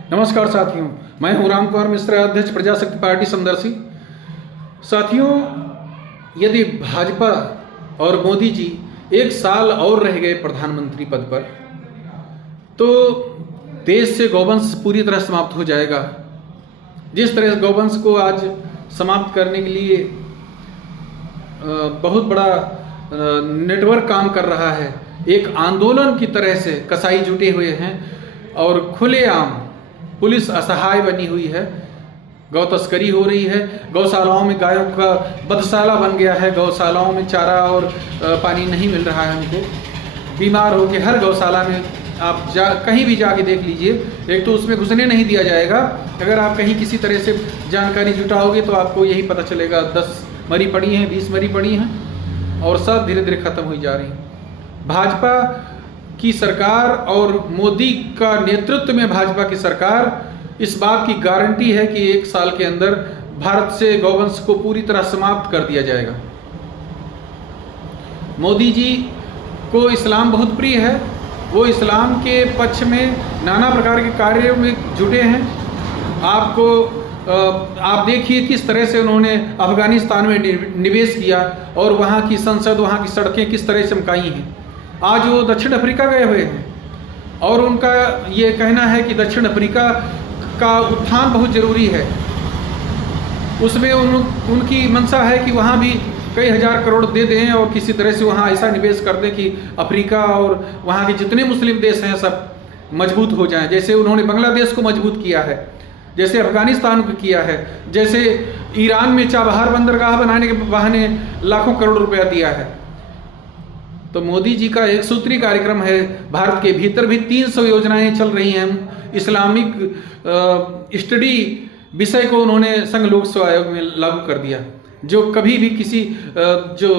नमस्कार साथियों, मैं हूं राम कुमार मिश्रा, अध्यक्ष प्रजाशक्ति पार्टी समदर्शी। साथियों, यदि भाजपा और मोदी जी एक साल और रह गए प्रधानमंत्री पद पर तो देश से गौवंश पूरी तरह समाप्त हो जाएगा। जिस तरह गौवंश को आज समाप्त करने के लिए बहुत बड़ा नेटवर्क काम कर रहा है, एक आंदोलन की तरह से कसाई जुटे हुए हैं और खुलेआम पुलिस असहाय बनी हुई है। गौ तस्करी हो रही है, गौशालाओं में गायों का बधशाला बन गया है, गौशालाओं में चारा और पानी नहीं मिल रहा है उनको। बीमार होकर हर गौशाला में आप कहीं भी जाके देख लीजिए, एक तो उसमें घुसने नहीं दिया जाएगा। अगर आप कहीं किसी तरह से जानकारी जुटाओगे तो आपको यही पता चलेगा 10 मरी पड़ी हैं, 20 मरी पड़ी हैं और सब धीरे धीरे ख़त्म हुई जा रही हैं। भाजपा की सरकार और मोदी का नेतृत्व में भाजपा की सरकार इस बात की गारंटी है कि एक साल के अंदर भारत से गौवंश को पूरी तरह समाप्त कर दिया जाएगा। मोदी जी को इस्लाम बहुत प्रिय है, वो इस्लाम के पक्ष में नाना प्रकार के कार्यों में जुटे हैं। आप देखिए किस तरह से उन्होंने अफगानिस्तान में निवेश किया और वहाँ की संसद, वहाँ की सड़कें किस तरह चमकाई हैं। आज वो दक्षिण अफ्रीका गए हुए हैं और उनका ये कहना है कि दक्षिण अफ्रीका का उत्थान बहुत ज़रूरी है। उसमें उनकी मंशा है कि वहाँ भी कई हज़ार करोड़ दे दें और किसी तरह से वहाँ ऐसा निवेश कर दें कि अफ्रीका और वहाँ के जितने मुस्लिम देश हैं सब मजबूत हो जाएं। जैसे उन्होंने बांग्लादेश को मजबूत किया है, जैसे अफगानिस्तान को किया है, जैसे ईरान में चाबहार बंदरगाह बनाने के बहाने लाखों करोड़ रुपया दिया है। तो मोदी जी का एक सूत्री कार्यक्रम है। भारत के भीतर भी 300 योजनाएं चल रही हैं। इस्लामिक स्टडी विषय को उन्होंने संघ लोक सेवा आयोग में लागू कर दिया, जो कभी भी किसी जो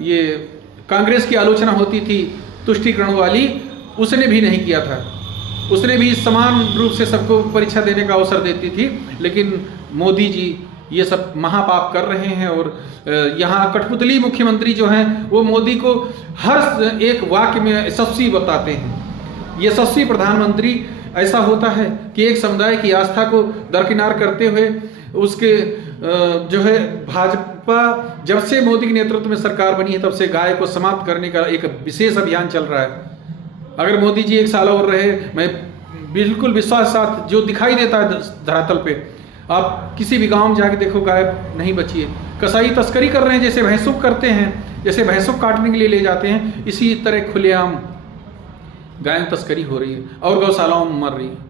ये कांग्रेस की आलोचना होती थी तुष्टीकरण वाली, उसने भी नहीं किया था। उसने भी समान रूप से सबको परीक्षा देने का अवसर देती थी, लेकिन मोदी जी ये सब महापाप कर रहे हैं। और यहाँ कठपुतली मुख्यमंत्री जो हैं वो मोदी को हर एक वाक्य में यशस्वी बताते हैं। यशस्वी प्रधानमंत्री ऐसा होता है कि एक समुदाय की आस्था को दरकिनार करते हुए उसके जो है भाजपा जब से मोदी के नेतृत्व में सरकार बनी है तब से गाय को समाप्त करने का एक विशेष अभियान चल रहा है। अगर मोदी जी एक साल और रहे, मैं बिल्कुल विश्वास के साथ जो दिखाई देता है धरातल पे, आप किसी भी गांव में जाके देखो गाय नहीं बची है। कसाई तस्करी कर रहे हैं, जैसे भैंसों करते हैं, जैसे भैंसों काटने के लिए ले जाते हैं, इसी तरह खुलेआम गाय तस्करी हो रही है और गौशालाओं में मर रही है।